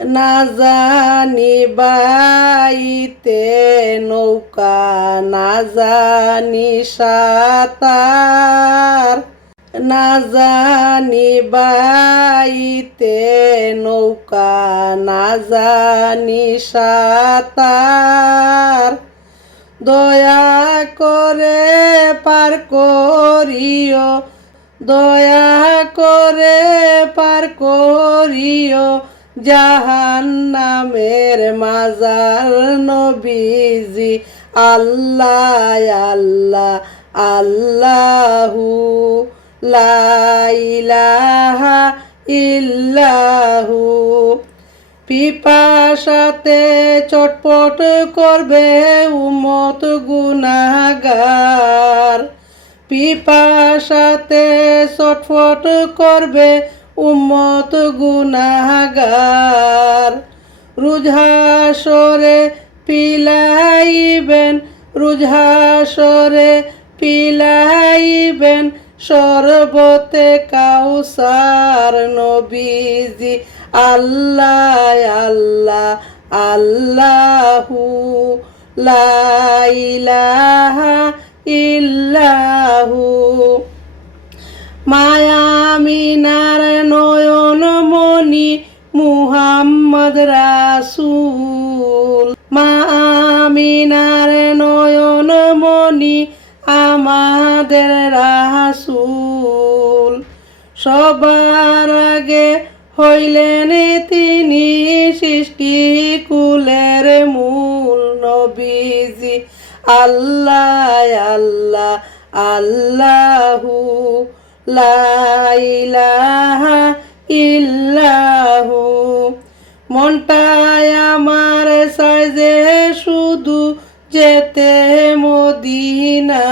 না জানি বাইতে নৌকা, না জানি সাঁতার, না জানি বাইতে নৌকা, না জানি সাঁতার, দয়া করে পার করিও, দয়া করে পার করিও জাহান্নামের মাজার নবীজি। আল্লাহ আল্লাহ আল্লাহু লা ইলাহা ইল্লাহু। পিপাসাতে চটপট করবে উম্মত গুনাহগার, পিপাসাতে চটপট করবে উম্মত গুনাহগার। রোজ হাশরে পিলাইবেন, রোজ হাশরে পিলাইবেন শরবতে কাউসার নবীজি। আল্লাহ আল্লাহ আল্লাহু লা ইলাহা ইল্লাহু। মায়া আমিনার নয়ন মনি মুহাম্মদ রাসূল, মা আমিনার নয়ন মনি আমাদের রাসূল। সবার আগে হইলেন তিনি সৃষ্টি কুলের মূল নবীজি। আল্লাহ আল্লাহ আল্লাহু লা ইলাহা ইল্লাহু। মনটায় আমার সাজে শুধু যেতে মদিনা,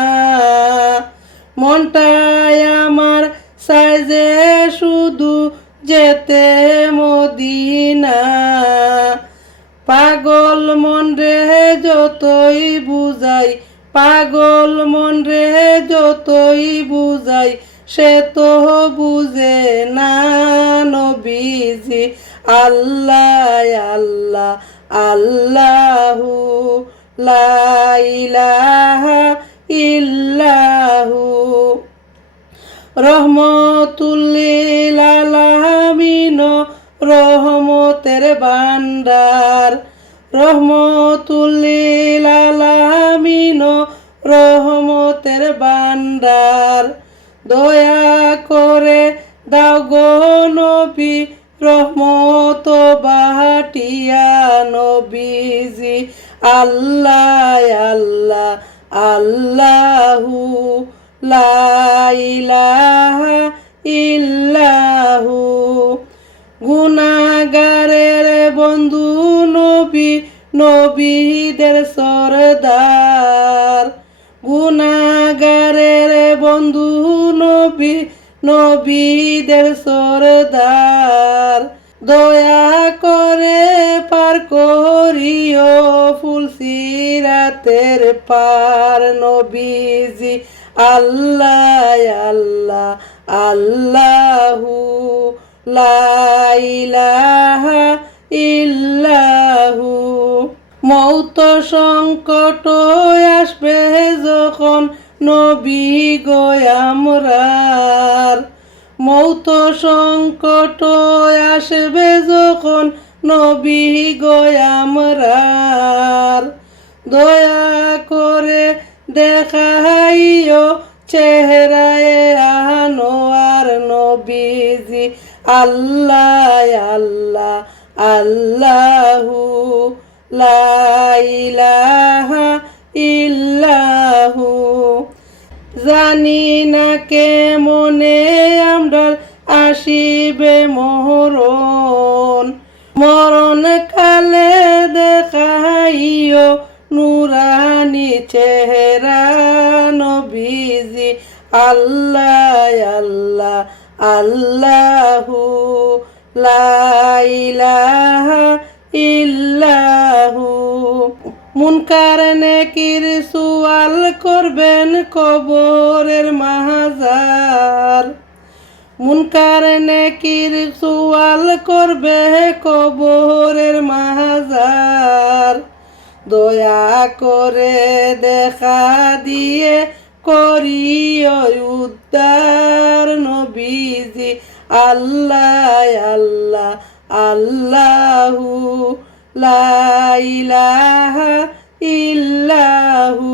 মনটায় আমার সাজে শুধু যেতে মদিনা। পাগল মন রে যতই বুঝাই, পাগল মন রে যতই বুঝাই, সে তো বুঝে না নবীজি। আল্লাহ আল্লাহ আল্লাহু লা ইলাহা ইল্লাহু। রহমতুল লিল আলামিন রহমতের ভান্ডার, রহমতুল লিল আলামিন রহমতের ভান্ডার। দয়া করে দাও গো নবী রহমত বাহাটিয়া নবীজি। আল্লাহ আল্লাহ আল্লাহু লা ইলাহা ইল্লাহু। গুনাহগারের বন্ধু নবী, নবীদের সরদার। গুনাহগারের বন্ধু নবী, নবীদের সরদার। দয়া করে পার করিও ফুলসিরাতের পার নবীজি। আল্লাহ আল্লাহ আল্লাহু লা ইলাহা ইল্লাহু। মৌত সংকট আসবে যখন নবী গো আমরার, মৌত সংকট আসবে যখন নবী গো আমরার। দয়া করে দেখাইও চেহারায় আনোয়ার নবীজি। আল্লাহ আল্লাহ আল্লাহু লা ইলাহা ইল্লাহু। জানি না কেমনে আমরার আসিবে মরণ, মরণ কালে দেখাইও নুরানি চেহারা নবীজি। আল্লাহ আল্লাহ আল্লাহু লা ইলাহা ইল্লাহু। মুনকার নেকির সুয়াল করবেন কবরের মাহাজার, মুনকার নেকির সুয়াল করবে কবরের মাজার। দয়া করে দেখা দিয়ে করিও উদ্ধার নবীজি আল্লাহ আল্লাহ আল্লাহু লা ইলাহা ইল্লাহু